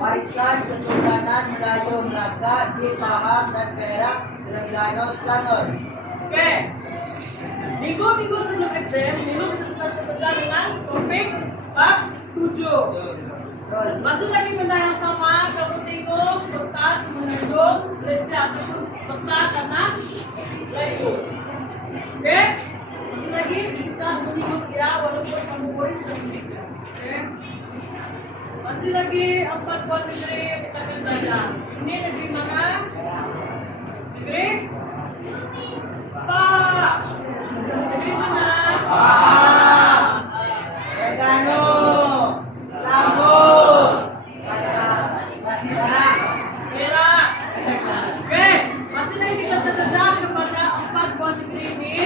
Warisan Kesultanan Melayu Melaka di Pahang dan Perak, Terengganu Selangor. Oke. Minggu-minggu sebelum exam, dulu kita sudah sebutkan dengan topik bab 7. Masih lagi benda yang sama, kamu tengok kertas mengandung listnya ataupun peta kanan Melayu. Oke? Masih lagi kita mengikut ya, walaupun kamu boleh sudah mengikut. Oke? Masih lagi 4 buah negeri kita akan belajar. Ini negeri mana? Negeri Pak. Negeri mana? Terengganu, Lampung, Perak. Oke, masih lagi kita terdedah kepada 4 buah negeri ini.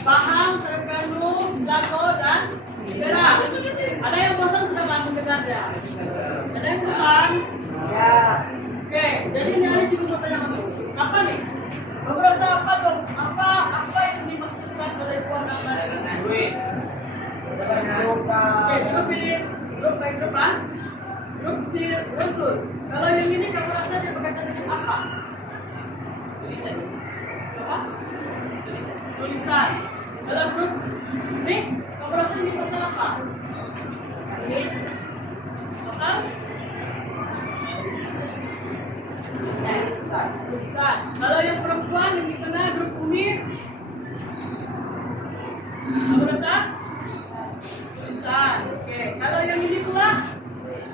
Pahang, Terengganu, Selangor, dan Perak. Ada yang bosan sudah kan mendengarnya? Ada yang bosan? Ya. Oke, jadi ini hari cukup pertanyaan kamu. Apa nih? Beberapa apa dong? Apa yang dimaksudkan oleh kewenangan dengan duit? Oke, coba pilih grup by grup ah. Grup si Rasul. Kalau yang ini kamu rasa dia berkaitan dengan apa? Tulisan. Apa? Tulisan. Dalam grup ini kamu rasa ini pasal apa? Ini pasal tulisan. Kalau yang perempuan yang dikenal grup unif, kamu rasa? Tulisan. Oke. Kalau yang ini pula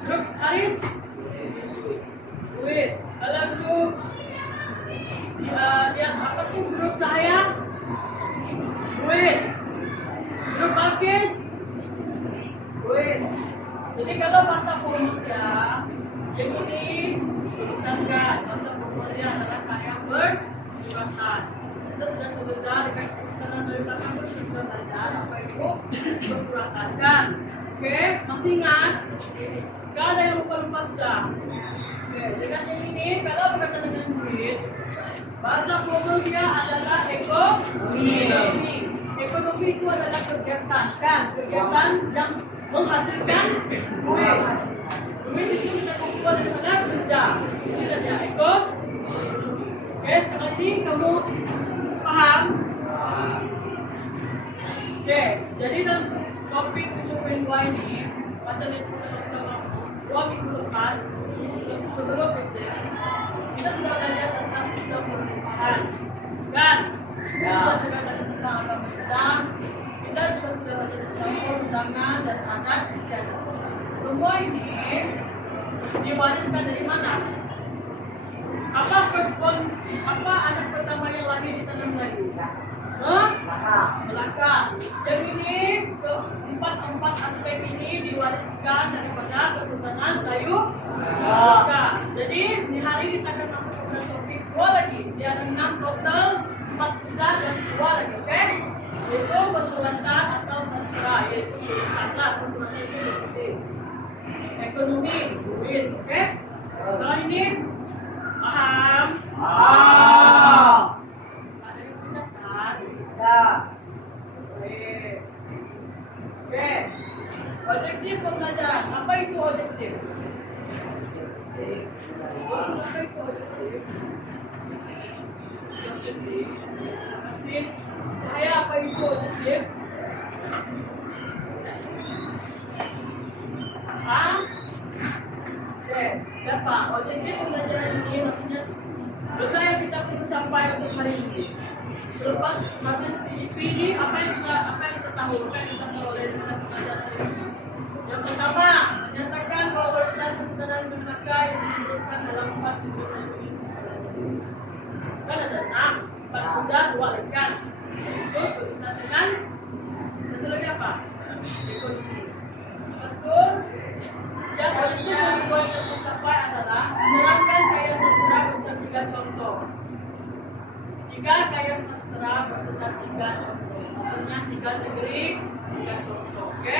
grup Haris, duit. Kalau grup lihat apa tuh grup cahaya, duit. Grup Balkis, duit. Jadi kalau bahasa formalnya yang ini tulisankan, bahasa formalnya adalah karya bersuratan. Kita sudah belajar dekat perpustakaan dari belakang kita sudah belajar apa itu bersuratan kan? Oke, masih ingat? Gak ada yang lupa sudah. Oke, dekat yang ini kalau berkaitan dengan duit, bahasa formal dia adalah ekonomi. Ekonomi itu adalah kegiatan kan? Kegiatan yang menghasilkan duit. Duit itu kita kumpul daripada kerja. Ini dia ekonomi. Oke, sekarang ini kamu paham? Oke, jadi dalam topik 7.2 ini macam yang sudah 2 minggu lepas sebelum exam kita sudah belajar tentang sistem pemerintahan kan? Kita sudah belajar tentang agama Islam, kita juga sudah belajar tentang perundangan dan adat istiadat. Semua ini diwariskan dari mana? Apa anak pertama yang lahir di tanah Melayu? Melaka. Yang ini empat aspek ini diwariskan daripada Kesultanan Melayu Melaka. Jadi di hari ini kita akan masuk kepada topik 2 lagi. Dia ada 6 total, 4 sudah dan 2 lagi, oke? Yaitu kesultanan atau sastra, yaitu tulisan kesultanan itu ditulis. Ekonomi, duit, oke? Setelah ini paham? Ada yang ucapkan? Ya. Oke. Objektif pembelajaran. Apa itu objektif? Apa itu objektif? Objektif. Masih cahaya apa itu objektif? Paham? Oke. Apa? Objektif pembelajaran ini maksudnya benda yang kita perlu capai untuk hari ini. Selepas habis PDP, apa yang kita tahu, apa yang kita peroleh dari mana pelajaran hari ini? Yang pertama, menyatakan bahwa warisan Kesultanan Melaka yang dituliskan dalam 4 pimpinan ini. Kan ada 6, 4 sudah, 2 lagi kan? Itu tulisan dengan satu lagi apa? Ekonomi. Lepas itu, yang objektif yang dibuat untuk mencapai adalah menerangkan karya sastra beserta 3 contoh. 3 karya sastra beserta 3 contoh. Maksudnya 3 negeri, 3 contoh. Oke?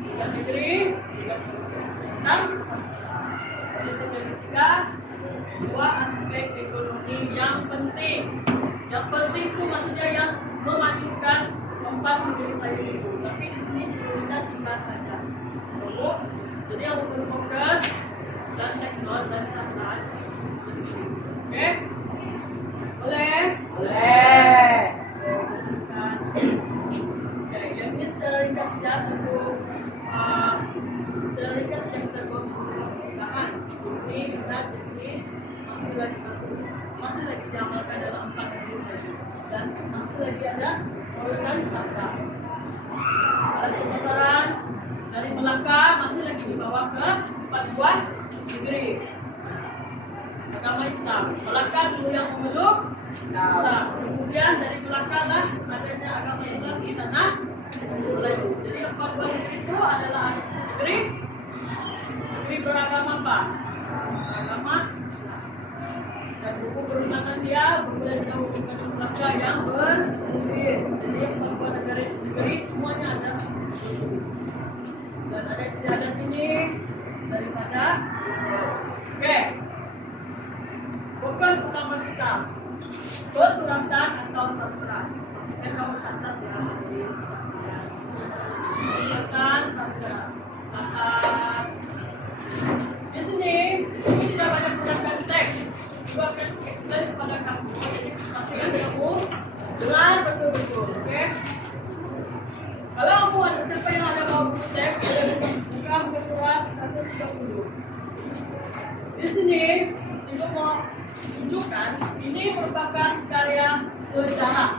3 negeri, 3 contoh. Tentang sastra. Yang ketiga, 2 aspek ekonomi yang penting. Yang penting itu maksudnya yang memajukan 4 negeri Melayu itu. Tapi di sini sebelumnya 3 saja. Jadi yang berfokus dan Oke? Boleh? Boleh. Tuliskan. Oke, yang ini secara ringkas saja sebelum secara ringkas saja kita go through perusahaan. Ini kita jadi masih lagi diamalkan dalam 4 hari tadi, dan masih lagi ada urusan harta. Ada pemasaran dari Melaka masih lagi dibawa ke Paduan Negeri agama Islam. Melaka dulu yang memeluk Islam. Kemudian dari Melaka lah adanya agama Islam di tanah Melayu. Jadi Paduan Negeri itu adalah negeri beragama apa? Agama Islam. Dan buku perundangan dia bermula dari hukum kata Melaka yang bertulis. Jadi Paduan Negeri semuanya ada bertulis. Dan ada istiadat ini daripada oke. Fokus utama kita kesuratan atau sastra. Dan kamu catat ya. Kesuratan sastra. Catat. Di sini ini tidak banyak menggunakan teks. Juga akan explain kepada kamu. Jadi pastikan kamu dengar betul-betul, oke? Kalau kamu ada siapa yang ada bawa buku teks, buka ke surat 130. Di sini juga mau tunjukkan ini merupakan karya sejarah.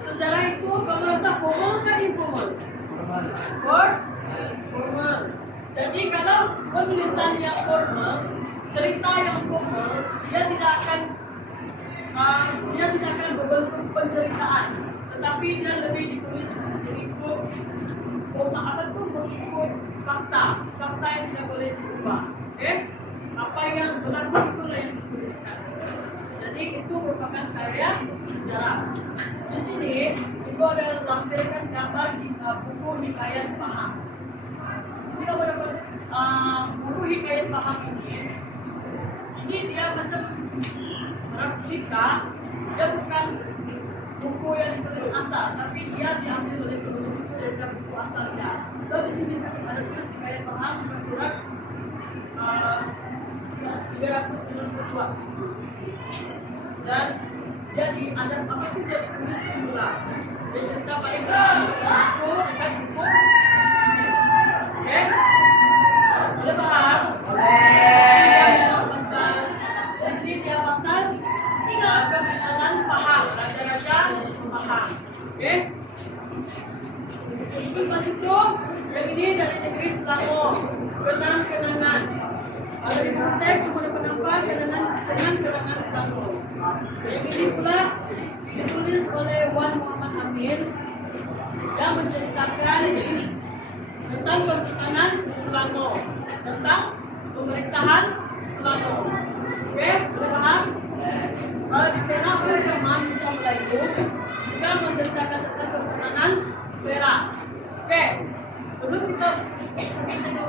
Sejarah itu kamu rasa formal kan informal? Formal. Jadi kalau penulisan yang formal, cerita yang formal, dia tidak akan berbentuk penceritaan, tetapi dia lebih ditulis mengikut mengikut fakta yang tidak boleh diubah. Oke? Apa yang berlaku itulah yang dituliskan. Jadi itu merupakan karya sejarah. Di sini juga ada lampirkan gambar di buku Hikayat Pahang. Di sini kamu dapat buku Hikayat Pahang ini dia macam replika. Dia bukan buku yang ditulis asal, tapi dia diambil oleh penulis itu dari buku asalnya. So di sini ada tulis Hikayat Pahang bukan surat 392. Dan jadi ada apapun dia ditulis semula. Dia cerita paling satu dekat buku. Oke? Boleh paham? Dia pasal Kesultanan Pahang, Raja-Raja Pahang. Oke? Lepas itu, yang ini dari negeri Selangor, kenang-kenangan. Kalau di teks sudah penampak kenang-kenangan Selangor. Yang ini pula ditulis oleh Wan Muhammad Amin yang menceritakan tentang Kesultanan Selangor, tentang pemerintahan Selangor. Oke, boleh paham? Kalau di Perak sama bisa Melayu juga menceritakan tentang Kesultanan Perak. Oke, sebelum kita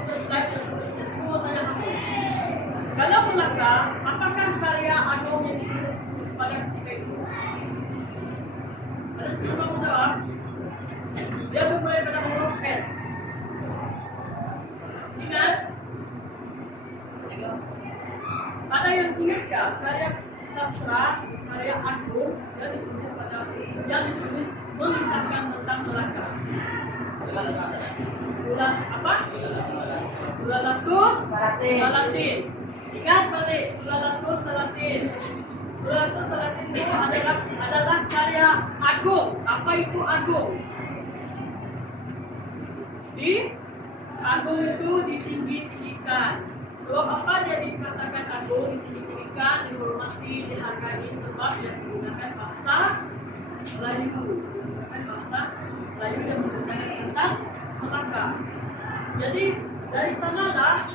ke slide yang selanjutnya, saya mau tanya kamu. Kalau Melaka, apakah karya Agong yang ditulis pada ketika itu? Ada sesuatu yang menjawab? Dia bermulai pada huruf S. Ingat? Ada yang ingat gak karya sastra, karya Agung yang ditulis mengisahkan tentang Melaka? Surat apa? Sulalatus Salatin. Ingat balik Sulalatus Salatin. Sulalatus Salatin itu adalah karya Agung. Apa itu Agung? Agung itu ditinggi-tinggikan. Sebab apa dia dikatakan Agung, ditinggi-tinggikan, dihormati, dihargai sebab dia menggunakan bahasa Melayu. Menggunakan bahasa Melayu yang menceritakan tentang Melaka. Jadi dari sanalah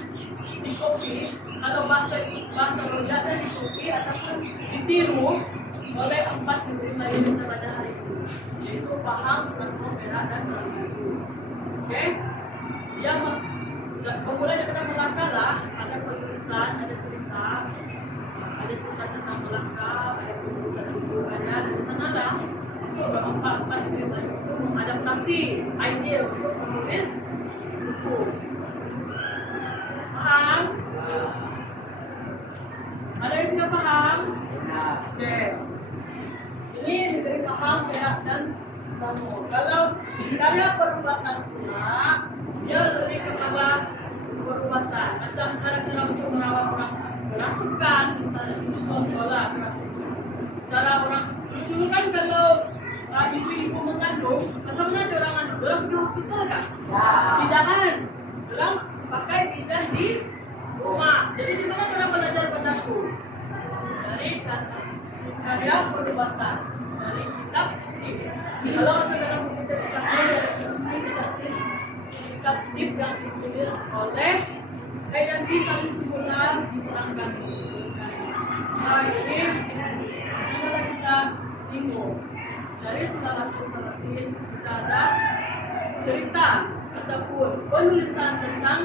dikopi, kalau bahasa Rojaknya dikopi ataupun ditiru oleh 4 negeri Melayu pada hari itu, yaitu Pahang, Selangor, Perak, dan Melayu. Oke? Dia memulai daripada Melaka lah, ada penulisan, ada cerita tentang Melaka, ada penulisan buku, ada dari sanalah itu empat negeri Melayu itu mengadaptasi idea untuk menulis buku. Paham? Ada yang tidak paham? macam cara-cara untuk merawat orang kerasukan, misalnya itu contoh lah kerasukan. Cara orang dulu kan kalau ibu-ibu mengandung, macam mana orang di hospital kan? Tidak kan? Orang pakai bidan di rumah. Jadi di mana cara belajar padaku? Dari karya perubatan, dari kitab. Kalau macam dalam buku teks kasih, kitab tip yang ditulis oleh yang bisa disebutkan diterangkan. Nah ini setelah kita bingung dari segala kesalahan kita ada cerita ataupun penulisan tentang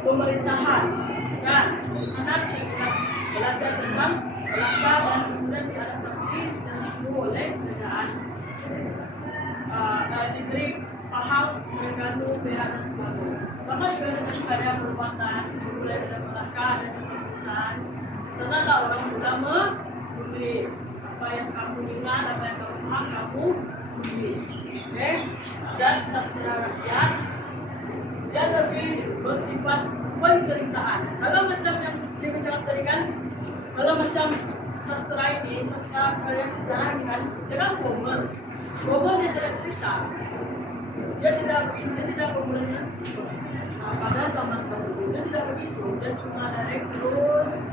pemerintahan dan di sana kita belajar tentang Melaka dan kemudian diadaptasi dan dibuat oleh kerajaan negeri Pahang, Terengganu, Perak dan sebagainya. Sama juga dengan karya perubatan, mulai dari Melaka dan penulisan. Sana lah orang utama menulis apa yang kamu ingat, apa yang kamu paham, kamu tulis. Okay? Dan sastra rakyat dia lebih bersifat penceritaan. Kalau macam yang cikgu cakap tadi kan, kalau macam sastra ini, sastra karya sejarah ini kan, dia kan formal. Formal dia tidak cerita. Dia tidak formalnya. Pada zaman dahulu dia tidak begitu. Dia cuma direct terus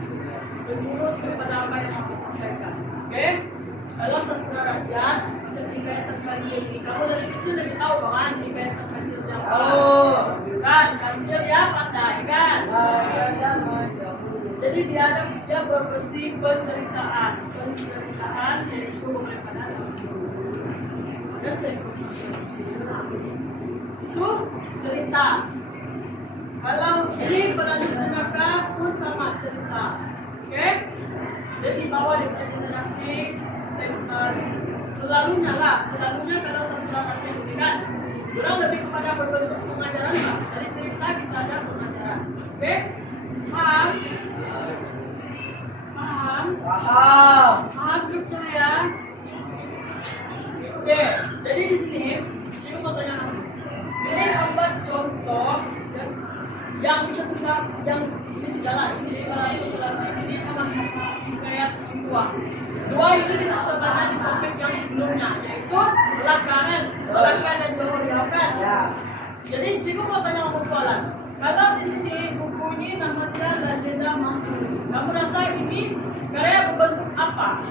mengurus kepada apa yang aku sampaikan. Oke? Kalau sastra rakyat, ketika sampai ini, kamu dari kecil sudah tahu kan di bahasa kecil apa? Kan, kecil ya pandai kan? Jadi dia berbersih penceritaan yaitu daripada zaman dulu. Ada seekor itu cerita. Kalau ini pelajar jenaka pun sama cerita. Oke? Jadi bawa di generasi selalunya kalau sastra rakyat ini kan orang lebih kepada berbentuk pengajaran lah. Dari cerita kita ada pengajaran. Oke? Paham? Paham grup saya? Oke, jadi di sini saya mau tanya kamu. Ini empat contoh yang kita sudah yang ini jalan ini kalau selama ini sama kayak dua itu kita sudah baca di topik yang sebelumnya yaitu Melaka dan Johor Bahru. Jadi cikgu mau tanya kamu soalan. Kalau di sini buku ini namanya Legenda Masuri. Kamu rasa ini karya berbentuk apa?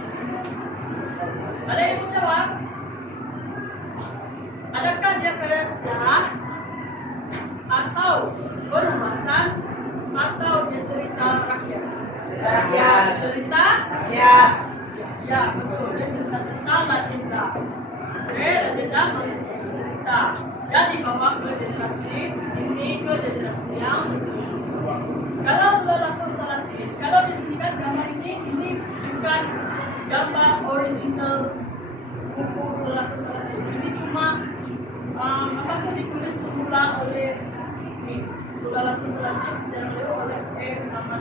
Ada yang mau jawab? Adakah dia karya sejarah atau perubatan atau dia cerita rakyat? Cerita? Ya, betul. Dia cerita tentang legenda. Oke, legenda Masuri cerita. Dan dibawa ke generasi ini ke generasi yang seterusnya. Kalau sudah laku salatin, kalau di sini kan gambar ini bukan gambar original buku sudah laku salatin. Ini cuma ditulis semula oleh sudah laku salatin secara oleh sama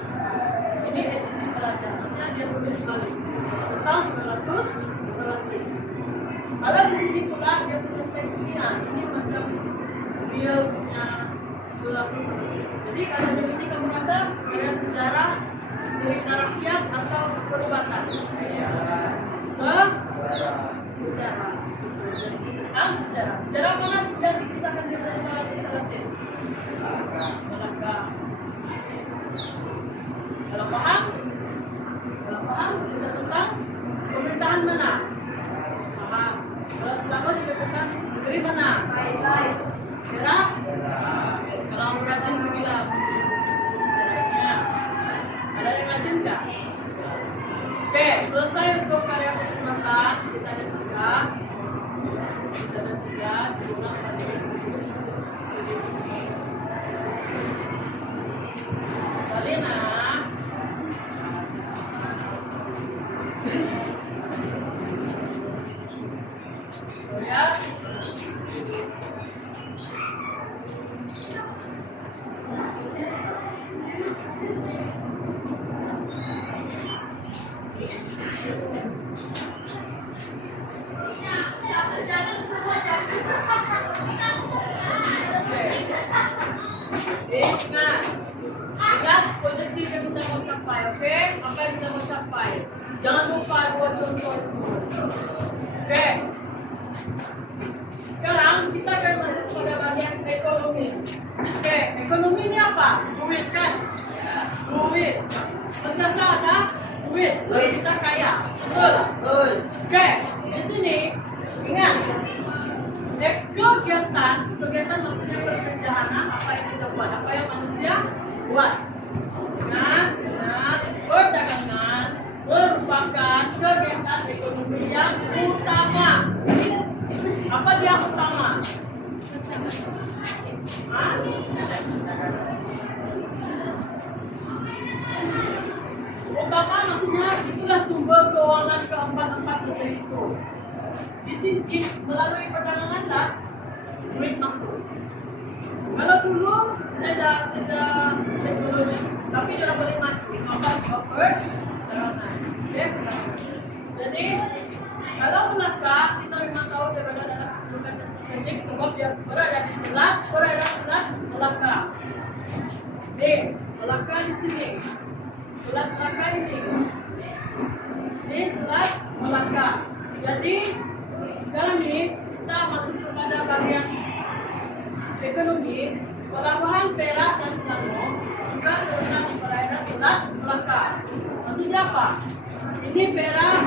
ini edisi pelajar. Maksudnya dia tulis balik tentang sudah laku salatin. Kalau di sini pula dia punya teksnya ini macam dia punya sulap seperti itu. Jadi kalau di sini kamu rasa karya sejarah, cerita rakyat atau perubatan? Sejarah. Sejarah mana yang dikisahkan di sejarah Salatin? Melaka. Kalau paham juga tentang pemerintahan mana? Paham. Kalau selama juga tentang negeri mana? Baik. Perak? Kalau kamu rajin pergilah sejarahnya. Ada yang rajin nggak? Oke, selesai untuk karya persematan. Kita ada tiga. Diulang lagi. Salina. Ingat. Ingat objektif yang kita mau capai, oke? Apa yang kita mau capai? Jangan lupa buat contoh itu. Oke. Sekarang kita akan masuk pada bagian ekonomi. Oke, ekonomi ini apa? Duit kan? Duit. Sentiasa ada duit. Kita kaya. Betul? Betul. Oke, di sini ingat kegiatan maksudnya pekerjaan apa yang kita buat, apa yang manusia buat. Ingat, perdagangan merupakan kegiatan ekonomi yang utama. Apa dia utama? Hah? Utama maksudnya itulah sumber keuangan keempat negeri itu. Di sini melalui perdagangan lah duit masuk. Kalau dulu tidak teknologi, tapi dia boleh maju. Maka software perdagangan. Jadi kalau Melaka kita memang tahu dia berada dalam kedudukan strategik sebab dia berada di selat Melaka. Melaka di sini. Selat Melaka ini. Ini selat Melaka. Jadi sekarang ini kita masuk kepada bagian ekonomi. Pelabuhan Perak dan Selangor juga terletak di daerah Selat Melaka. Maksudnya apa? Ini Perak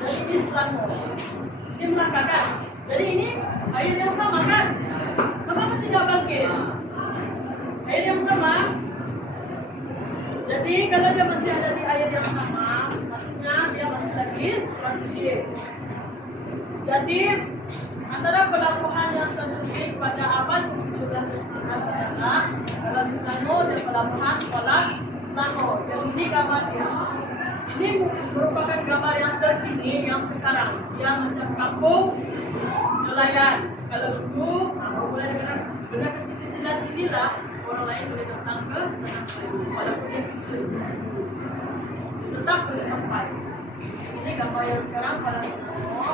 dan ini Selangor. Ini Melaka kan? Jadi ini air yang sama kan? Sama atau tidak Balkis? Air yang sama. Jadi kalau dia masih ada di air yang sama, maksudnya dia masih lagi strategik. Jadi antara pelabuhan yang strategik pada abad ke-17 ke 19 adalah kalau di Selangor dan pelabuhan Kuala Selangor. Dan ini gambarnya. Ini merupakan gambar yang terkini yang sekarang. Dia macam kampung nelayan. Kalau dulu, mulai dengan kecil-kecilan inilah orang lain boleh datang ke tanah air. Walaupun dia kecil, tetap boleh sampai. Ini gambar yang sekarang pada Selangor.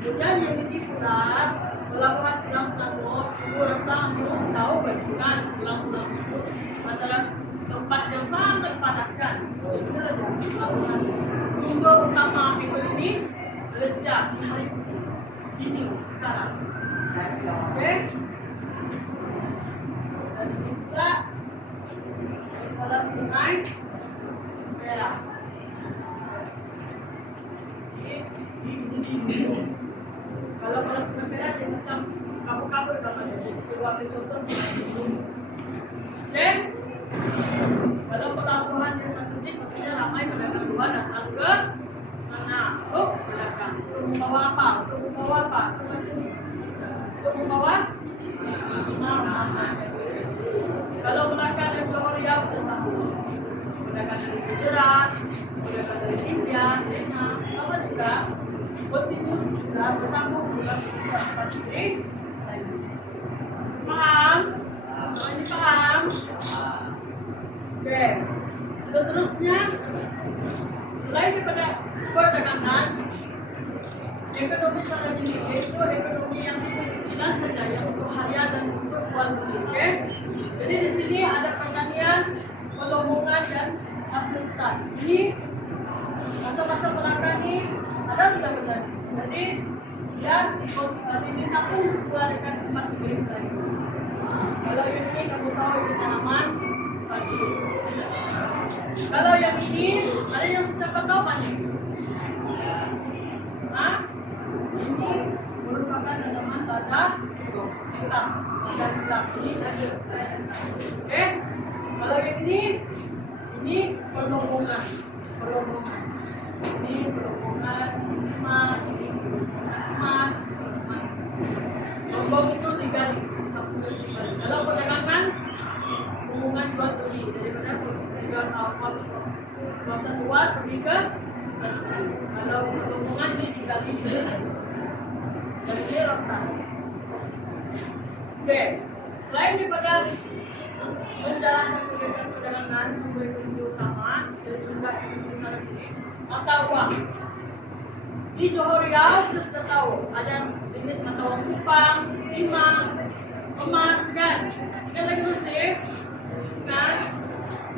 Kemudian yang ini pula pelabuhan Pulau Selangor, Ibu rasa belum tahu bagaimana Pulau Selangor antara tempat yang sangat padat kan. Pelabuhan sumber utama ekonomi Malaysia di hari ini sekarang. Oke. Dan juga pada sungai Perak. Kalau sungai Perak dia macam kabur-kabur gambarnya. Coba ambil contoh sungai itu. Dan kalau pelabuhan yang strategik maksudnya ramai pedagang luar datang ke sana. Pedagang. Untuk membawa apa? Untuk membawa kalau Melaka dan Johor Riau tentang pedagang dari Gujarat, pedagang dari India, China, sama juga kontinus juga bersambung juga tempat ini. Paham? Ini paham? Oke. Seterusnya, selain daripada perdagangan, ekonomi secara diri itu ekonomi yang kecil-kecilan saja yang untuk harian dan untuk jual beli. Oke? Jadi di sini ada pertanian, pelombongan dan hasil hutan. Ini masa-masa Melaka ini ada sudah berjalan. Jadi dia disambung sebuah dengan tempat negeri tadi. Kalau yang ini kamu tahu ini tanaman padi. Kalau yang ini ada yang siapa tahu mana? Nah, ini merupakan tanaman pada tulang. Ini ada. Oke. Kalau yang ini pelombongan. Ini pelombongan emas, ini emas. Lombok itu 3 kali. Kalau perdagangan, hubungan jual beli daripada jual kuasa luar pergi ke kalau hubungan ini 3 kali. Jadi dia rata. Oke, selain daripada menjalankan kegiatan perdagangan sumber ekonomi utama dan juga ekonomi strategis mata uang. Di Johor Riau kita sudah tahu ada jenis mata uang Kupang, Timah, emas kan. Kita lagi bersih kan.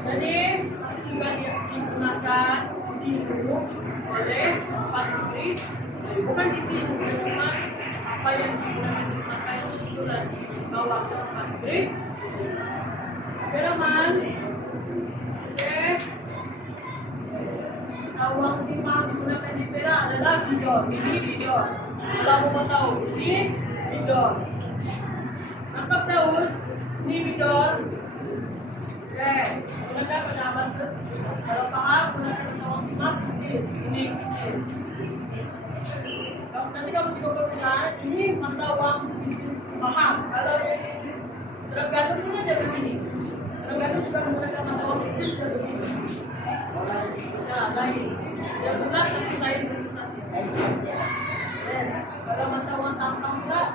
Jadi masih juga digunakan ditiru oleh Pak Menteri. Bukan ditiru, cuma apa yang digunakan itu lagi bawa ke Pak Menteri. Beraman, oke. Uang timah digunakan di Perak adalah bidor. Ini bidor. Kalau mau tahu, ini bidor. Nampak taus? Ini bidor. Oke, gunakan pada abad ke. Kalau paham, gunakan pada uang timah. Ini. Nanti kamu juga berbicara, ini mata uang bisnis paham. Kalau Terengganu punya dia begini. Terengganu juga menggunakan mata uang bisnis dia begini. Ya, lain. Dia bulat tapi lain berbesar. Yes. Kalau mata uang tampang enggak,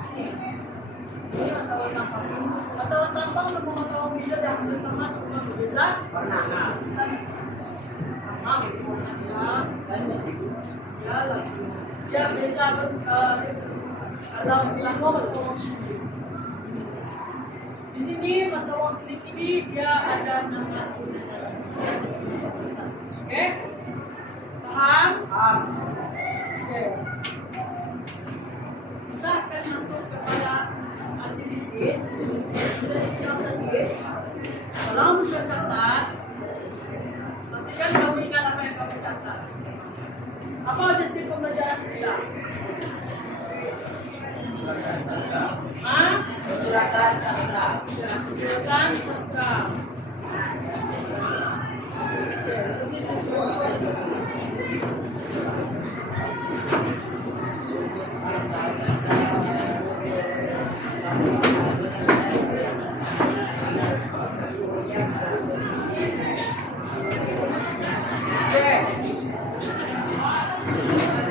ini mata uang tampang. Mata uang tampang sama mata uang bisa yang bersama cuma berbeza warna. Bisa sama warnanya ya lagi. Ya beza kalau silang mata uang di sini mata uang silik ini dia ada nama tulisannya. Oke? Paham? Paham. Oke. Kita akan masuk kepada aktiviti. Jadi kita tadi, kalau sudah catat, pastikan kamu ingat apa yang kamu catat. Apa objektif pembelajaran kita? Kesuratan sastra. Ya, kesuratan sastra.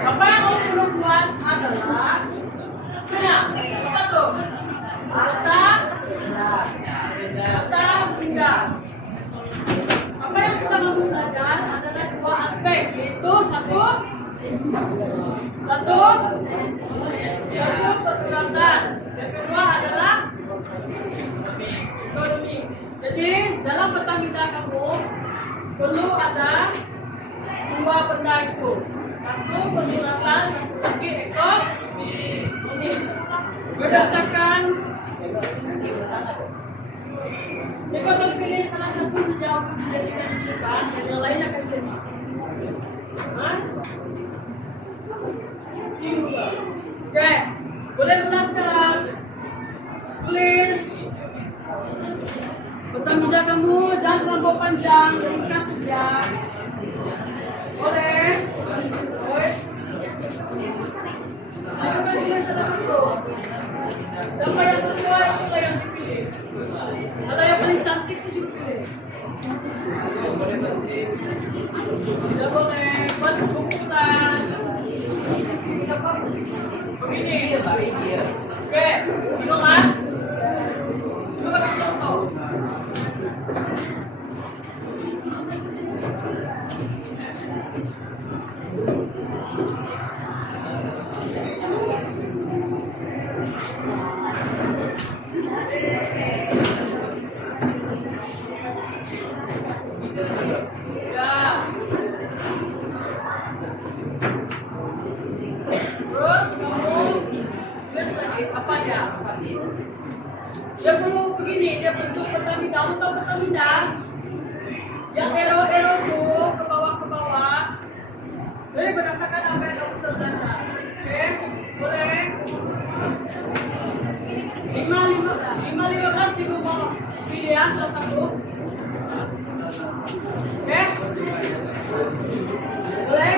Apa yang kamu perlu buat adalah apa tuh? Benda. Apa yang sudah kamu belajar adalah dua aspek, yaitu satu kesuratan, yang kedua adalah ekonomi. Jadi dalam petang kamu perlu ada dua benda itu, satu kesuratan, satu lagi ekonomi. Berdasarkan jika kamu pilih salah satu sejauh menjadikan rujukan dan yang lain akan sama. Oke, boleh mulai sekarang. Tulis. Petang meja kamu jangan terlampau panjang, ringkas saja. Boleh. Jika kamu pilih salah satu, siapa yang tertua itulah yang dipilih. Ada yang paling cantik itu juga pilih. Tidak boleh buat kumpulan. Begini. Oke, minum kan? Coba bagi contoh. Dia perlu begini, dia bentuk Pertamina. Kamu tahu Pertamina? Yang ero tuh ke bawah. Jadi berdasarkan apa yang kamu sudah belajar. Oke, boleh? 5-15 ibu mau pilih ya salah satu. Oke? Boleh?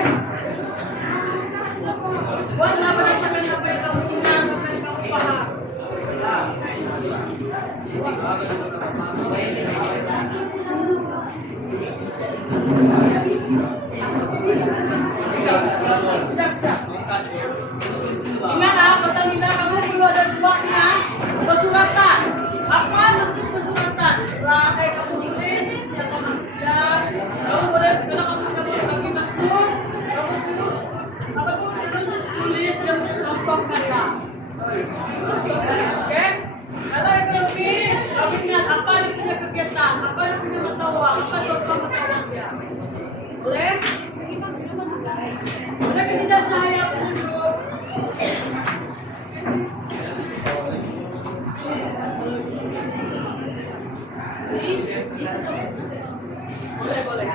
Buatlah berdasarkan apa yang kamu ingat, apa yang kamu paham. Ingat apa Pertamina kamu perlu ada duanya. Pesuratan. Apa maksud pesuratan? Rantai kamu tulis, senjata maksudnya. Kamu boleh kalau kamu bagi maksud, kamu perlu apa tuh tulis dan contoh karya. Oke? Kalau ekonomi, kami lihat apa yang punya kegiatan, apa yang punya mata uang, apa contoh mata uang dia. Boleh? Boleh tidak cahaya menunjuk? Boleh, boleh.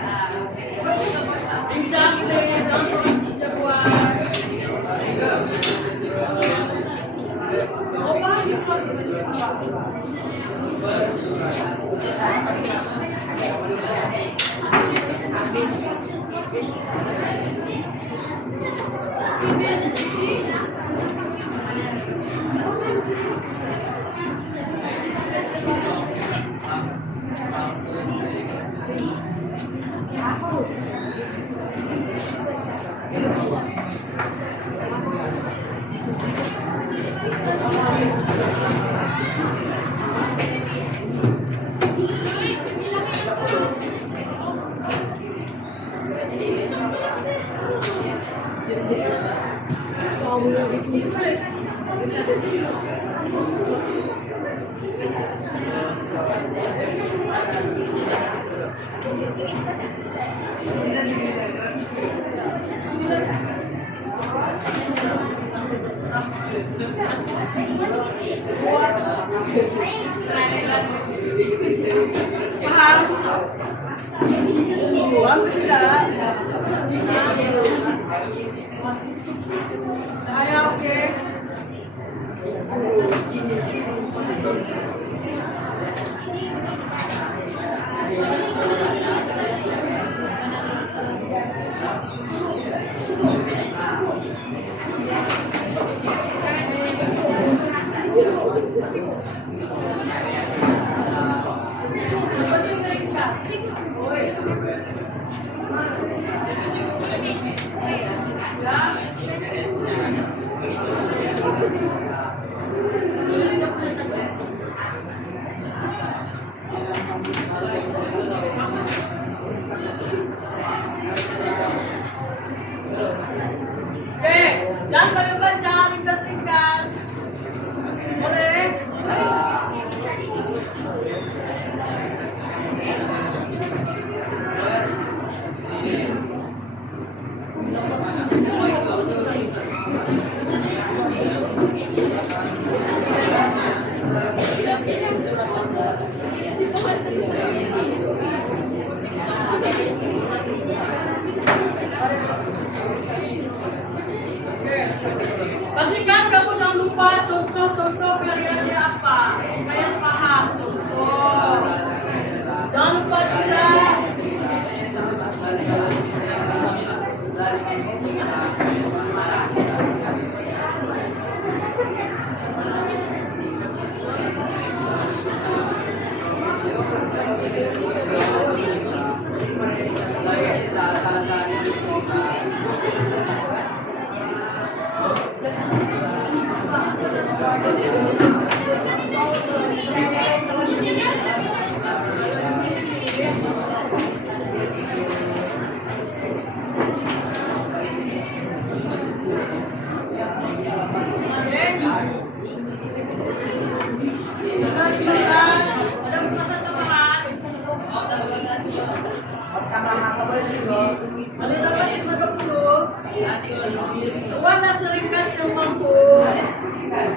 Bincang deh, jangan seorang jagoan. Oh, Pak, itu harus cahaya, oke. Oke, jangan banyak jangan ringkas-ringkas. Boleh? Pastikan kamu jangan lupa contoh-contoh variannya apa. Kalian paham contoh. Jangan lupa juga. Wala sering kas ng mampu. Ya, ya.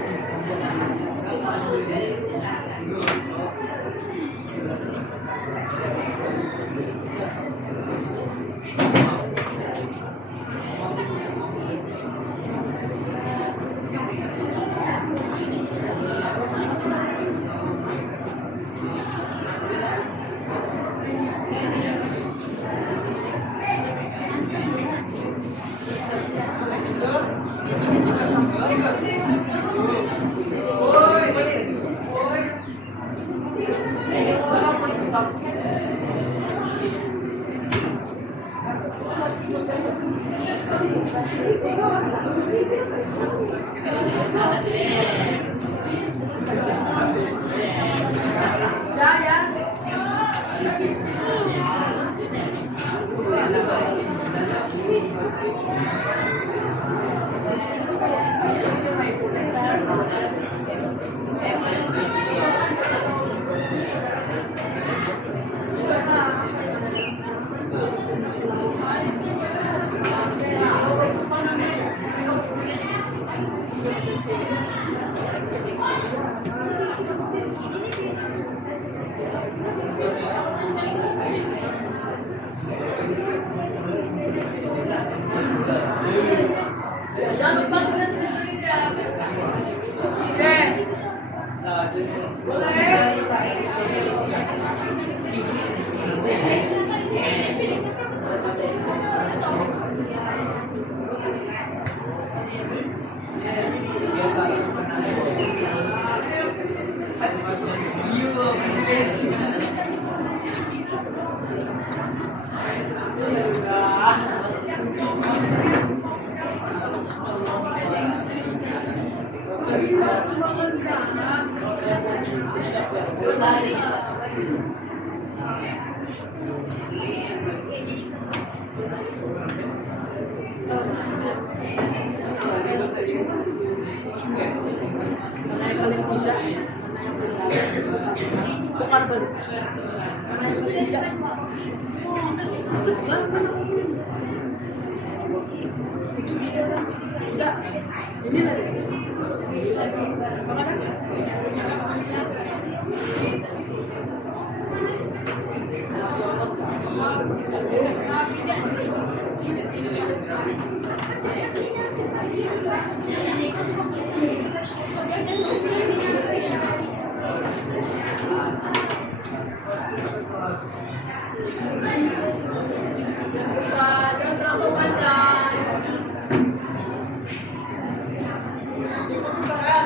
Jangan terlalu panjang.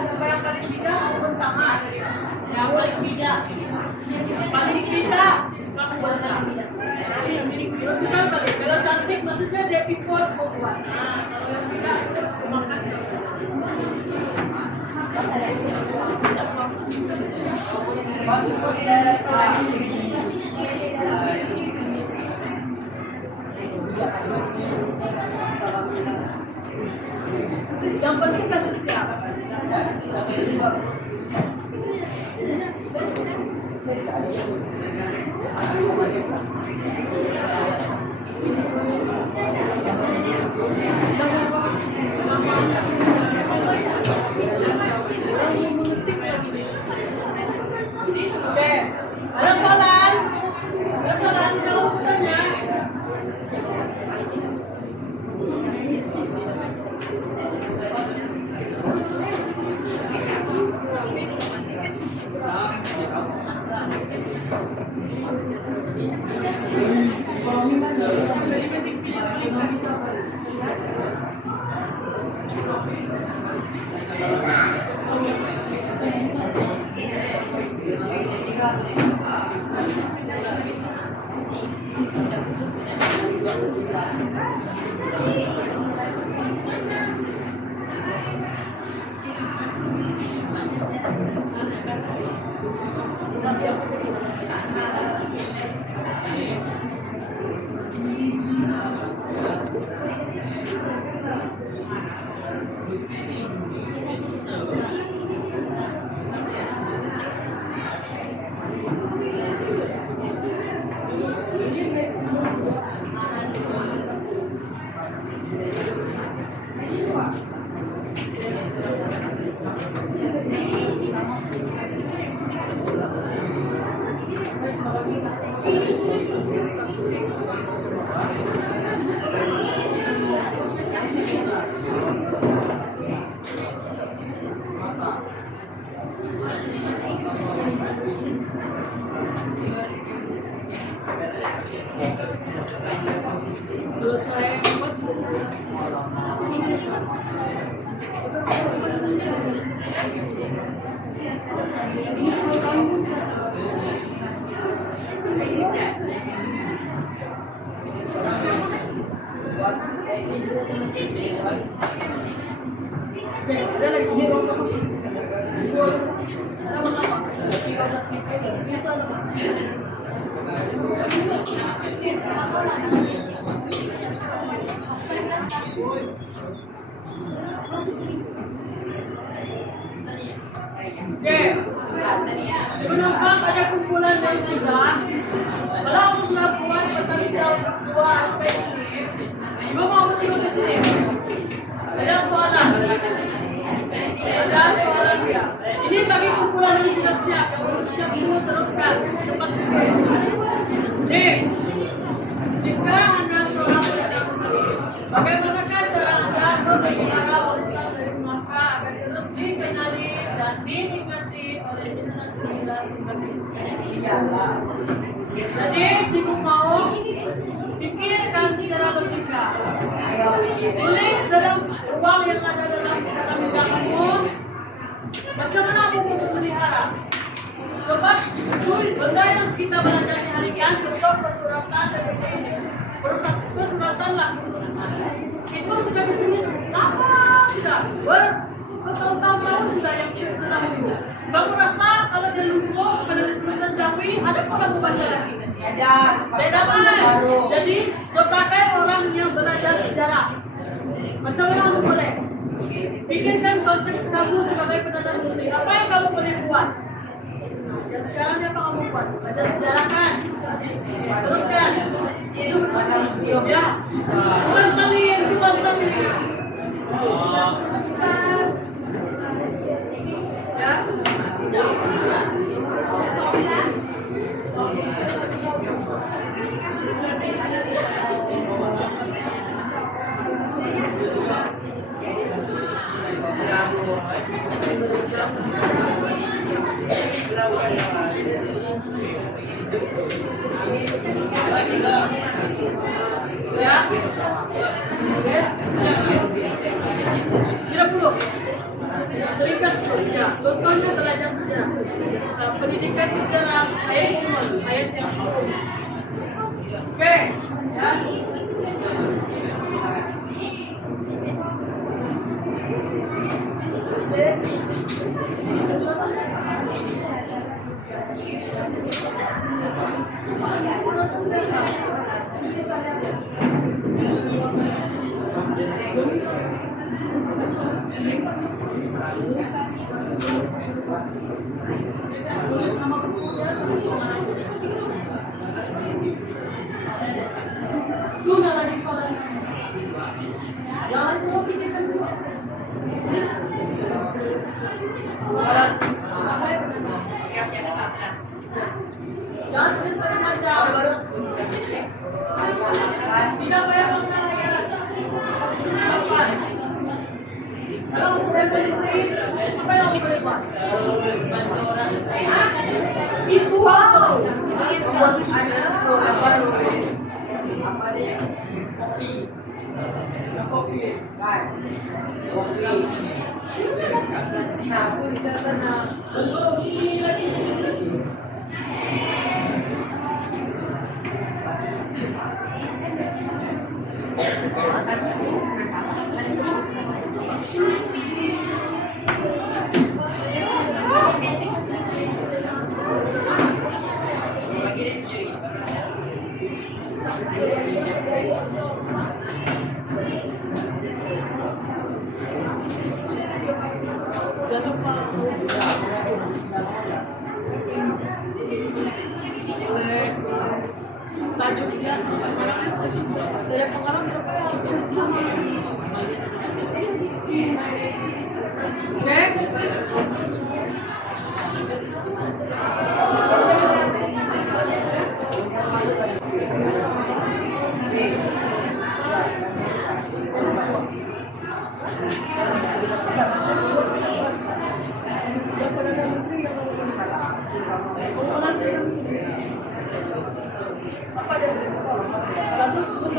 Sampai yang paling tidak maupun tangan. Yang paling tidak. Paling tidak. Bukan balik. Kalau cantik maksudnya dia before membuat. Kalau yang tidak itu makan. Masuk po nila. Yang penting kasih siap. Oke, ada soalan? Ada soalan kalau bertanya? Menampak ada kumpulan yang sudah kalau aku sudah buat pertanyaan dua aspek ini juga mau bertemu ke sini ada soalan dia ini bagi kumpulan yang sudah siap yang siap dulu teruskan cepat sekali nih jika anda seorang pedagang bagaimanakah cara anda berbicara warisan dari maka agar terus dikenali dan dinikmati oleh generasi berikutnya. Jadi jika mau pikirkan secara logika, tulis dalam ruang yang ada dalam bidangmu macam mana aku mau memelihara. Sebab benda yang kita belajar hari ini contoh persuratan DPP ini, persuratan lah khusus itu sudah ditulis lama sudah bertahun-tahun sudah yang kita telah itu. Kamu rasa kalau dia lusuh pada tulisan Jawi ada pola membaca lagi? Ada kan? Jadi sebagai orang yang belajar sejarah, macam mana kamu boleh pikirkan konteks kamu sebagai pedagang muslim. Apa yang kamu boleh buat? Dan sekarang apa kamu buat? Baca sejarah kan? Teruskan. Ya. Bukan salin, bukan salin. Cepat. Ya. Ya. Yes. 30. Seringkas terusnya. Contohnya belajar sejarah. Pendidikan sejarah ayat yang oke. Ya. Tulis nama bukunya Luna lagi soalnya. Jangan mau pikirkan dulu. Jangan tulis macam-macam. Tidak banyak mengalahkan. Kalau boleh beli, apa yang boleh buat? Itu asal. Membuat itu apa dia? Kopi. Kopi. Kan. Kopi. Nah, aku di sana. Tajuknya sama pengarang dari pengarang berapa tulis nama. Oke. Apa dia? Satu tulis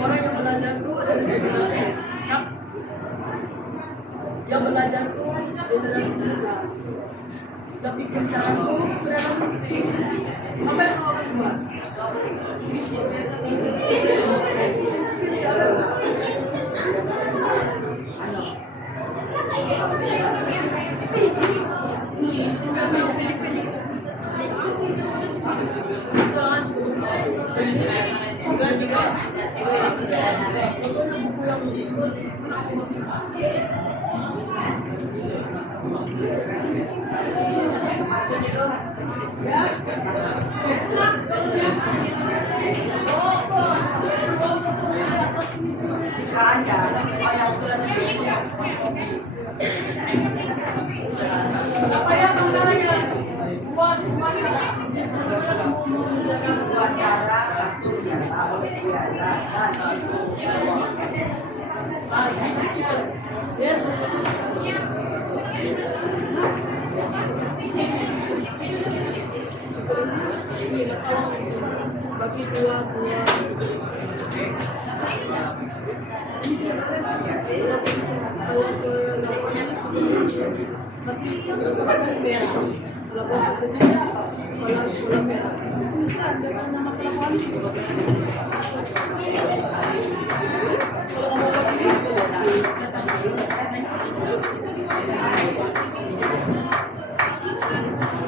orang yang belajar itu ada generasi yang belajar itu generasi muda. Tapi cara itu berapa penting? Apa yang mau buat? Apa ya tanggalnya? Buat Acara satu yang tahu ya. Yes. Bagi dua. Masih merah. Kalau bawah kecilnya, kalau merah. Bisa ada nama pelakuan.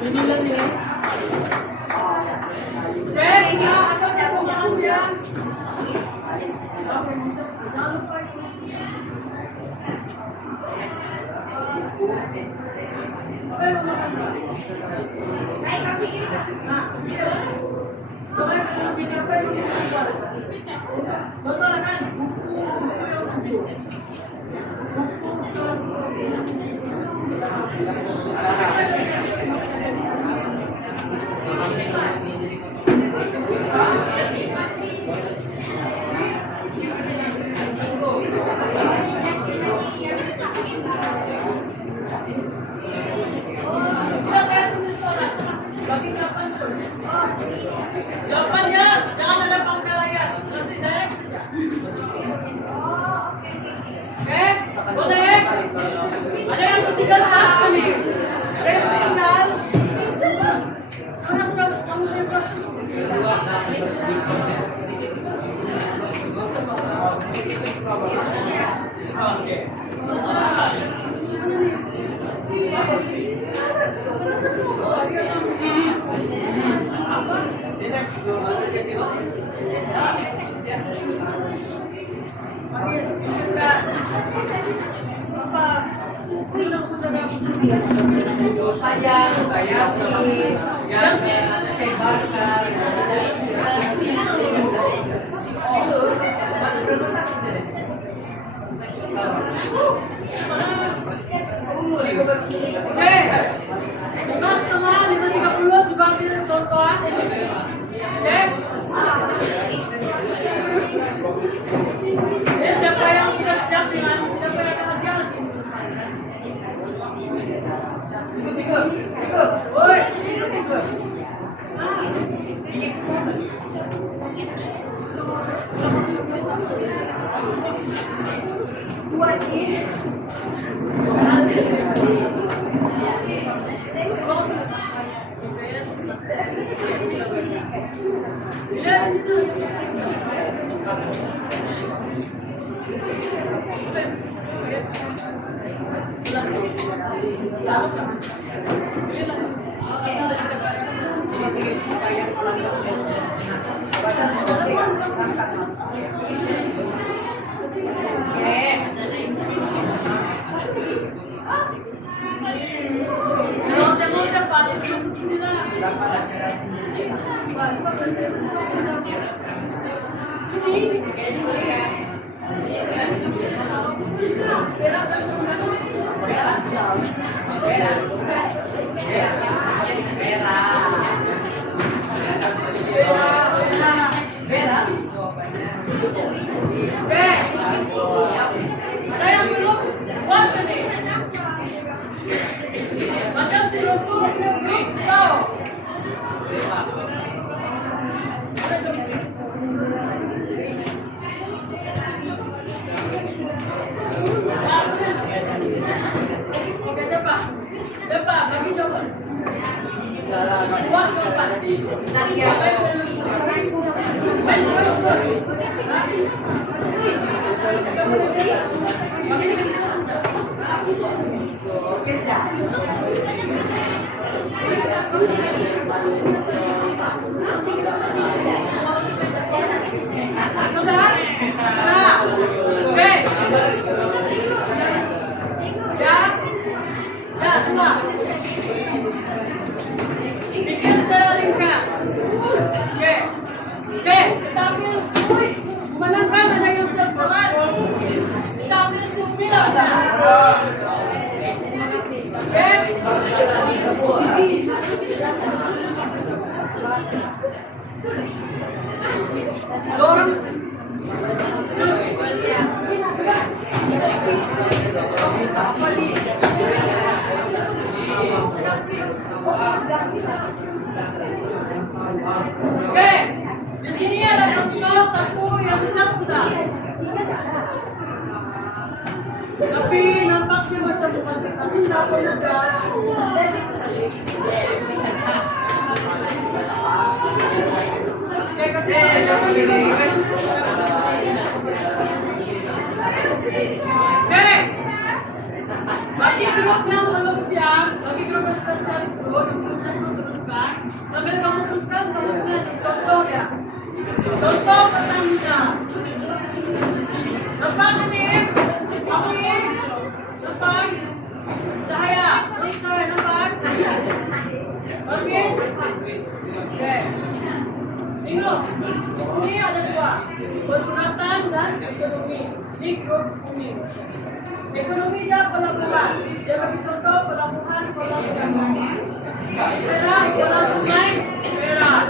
Inilah dia. Apa siapa makan dia? Jangan lupa. Jawabannya jangan ada penilaian, kasih direct saja. Oke, boleh? Ada yang bertiga pas kami. Ada yang tinggal. Karena sudah kamu punya proses. Juga ambil contohan. Siapa yang sudah siap dengan siapa yang akan dia lagi? Ikut. Woi, ikut. Ada yang belum buat ini. Macam si Rasul tahu. Oke, depan, bagi coba. Buat coba. Sudah? Oke. Ya, semua. Bikin secara ringkas. Oke, kita ambil menangkan ada yang sebelah. Kita ambil 9. Dorong. Bagi grup yang belum siap, bagi grup yang sudah siap itu, teruskan. Sambil kamu teruskan, kamu lihat contoh ya. Contoh pertama. Depan ini, amin. Depan, cahaya, depan. Bagus. Oke. Tengok, di sini ada dua, persuratan dan ekonomi. Ini grup ekonomi. Ekonomi dan pelabuhan. Dia bagi contoh pelabuhan Kota Sukabumi, Perak, Kota Sungai, Perak.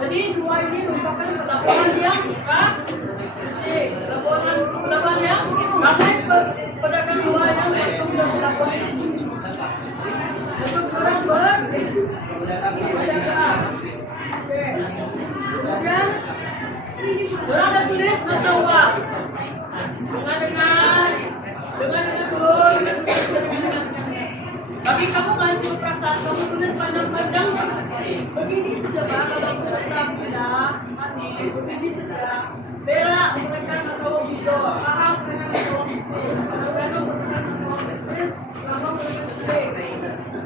Jadi dua ini merupakan pelabuhan yang suka kecil. Pelabuhan yang ramai pedagang luar yang masuk ke pelabuhan ini. Untuk orang berdagang. Oke. Kemudian orang ada tulis atau uang. Dengan betul. Bagi kamu kan perasaan kamu tulis panjang-panjang begini saja Pak, kalau kita bilang hati begini saja. Bela mereka atau video paham mereka atau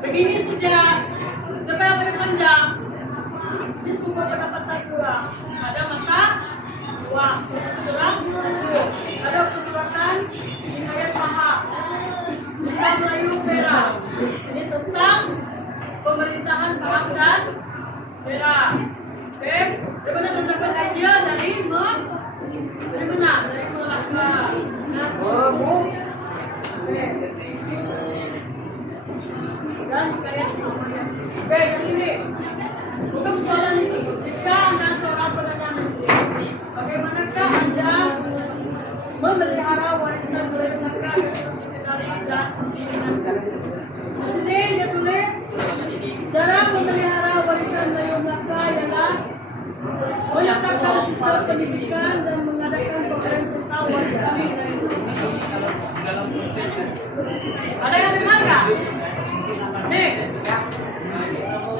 begini saja. Tapi apa yang panjang? Ini semua dapat kurang. Ada masa uang, kurang ada persuratan hikayat paham. Bisa Melayu Perak. Ini tentang pemerintahan Pahang dan Perak. Oke, dari mana mendapat idea dari mana? Dari Melaka. Oke. Dan hikayat semuanya. Oke, yang ini. Untuk soalan ini, jika Anda seorang perdana menteri, bagaimanakah Anda memelihara warisan budaya Melaka dan pimpinan? Di sini dia tulis, cara memelihara warisan budaya Melaka ialah menetapkan sistem pendidikan dan mengadakan program tentang warisan budaya Indonesia. Ada yang dengar nggak? Nih,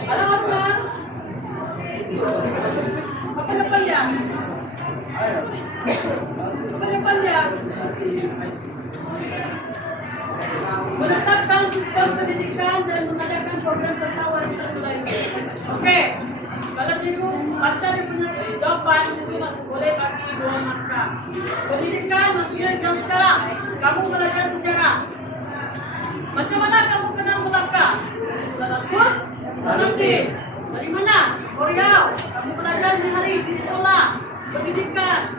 ada orang? Apa depannya? Apa depannya? Menetapkan sistem pendidikan dan mengadakan program tentang warisan budaya. Oke, kalau cikgu baca dia punya jawaban, cikgu masih boleh bagi 2 markah. Pendidikan maksudnya yang sekarang kamu belajar sejarah. Macam mana kamu kenal Melaka? Bagus, nanti. Dari mana? Korea. Kamu belajar di hari di sekolah, pendidikan.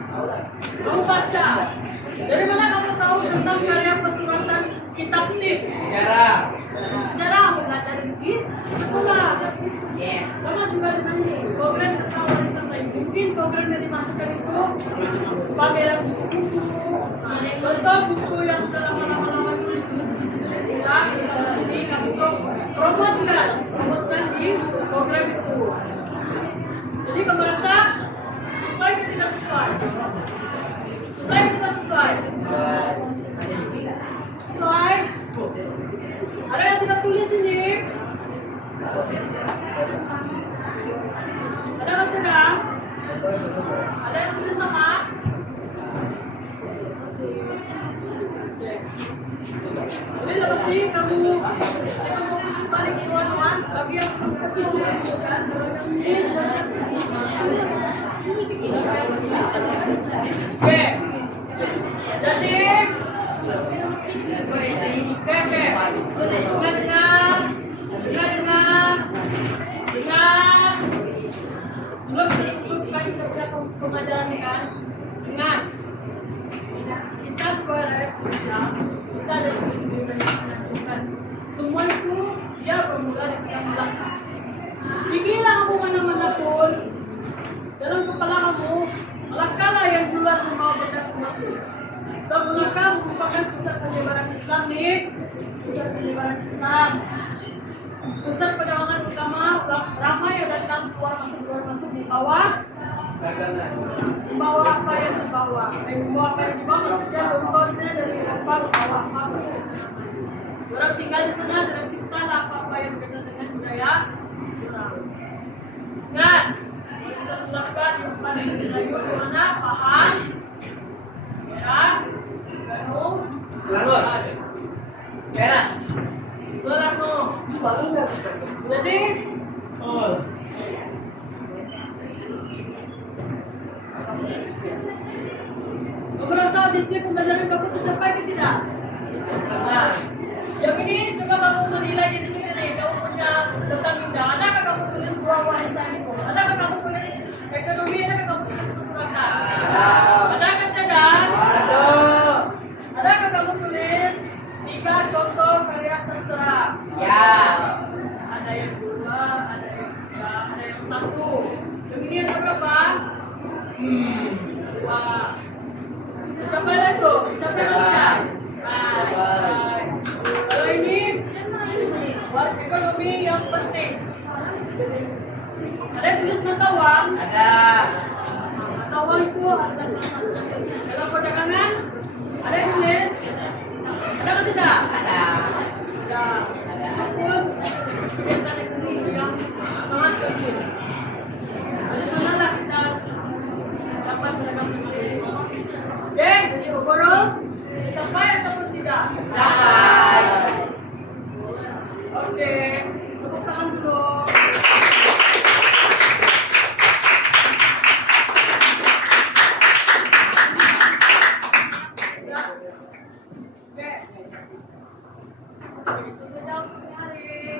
Kamu baca. Dari mana kamu tahu tentang karya persuratan kitab tip? Sejarah. Sejarah belajar di sekolah. Sama juga dengan ini. Program tentang warisan lain. Mungkin program yang dimasukkan itu pameran buku-buku. Contoh buku yang sudah lama-lama itu. Jadi kamu promotkan di program itu. Jadi kamu rasa sesuai atau tidak sesuai? Sesuai atau tidak sesuai? Sesuai? Ada yang tidak tulis ini? Ada yang tidak? Ada yang tulis sama? Jadi seperti kamu balik tuan-tuan bagi yang memutuskan ini sudah oke. Jadi dengar sebelum kita pengajaran kan dengar kita suara Islam kita ada menentukan semua itu dia bermula dari Melaka. Pikirlah kamu mana-mana pun dalam kepala kamu Melaka lah yang duluan mau berdakwah masuk. So Melaka merupakan pusat penyebaran Islam nih, pusat penyebaran Islam, pusat perdagangan utama. Ramai yang datang keluar masuk di bawah. Membawa apa yang dibawa, maksudnya contohnya dari apa membawa apa. Orang tinggal di sana dan ciptalah apa-apa yang berkaitan dengan budaya orang. Ingat, bisa melakukan yang paling Melayu di mana? Pahang, merah, Ganu, Langur. Merah. Serano. Jadi, kamu rasa objektif pembelajaran kamu tercapai atau tidak? Nah, yang ini coba kamu menilai di sini. Kamu punya tentang bidang. Adakah kamu tulis buah warisan itu? Adakah kamu tulis ekonomi? Adakah kamu tulis masyarakat? Adakah tidak? Aduh. Adakah kamu tulis 3 contoh karya sastra? Ya. Ada yang 2, ada yang 3, ada yang 1. Yang ini ada berapa? 2. Capai lah tuh, capai tidak? Capai. Kalau ini buat ekonomi yang penting. Ada yang tulis mata uang? Ada. Mata uang itu ada salah satu. Dalam perdagangan ada yang tulis? Ada atau tidak? Ada. Ada. Apapun kegiatan ekonomi yang sangat penting. Dari sanalah kita dapat beragam ekonomi. Oke, jadi overall capai ataupun tidak? Capai. Oke, tepuk tangan dulu. Ya. Oke. Itu saja untuk hari.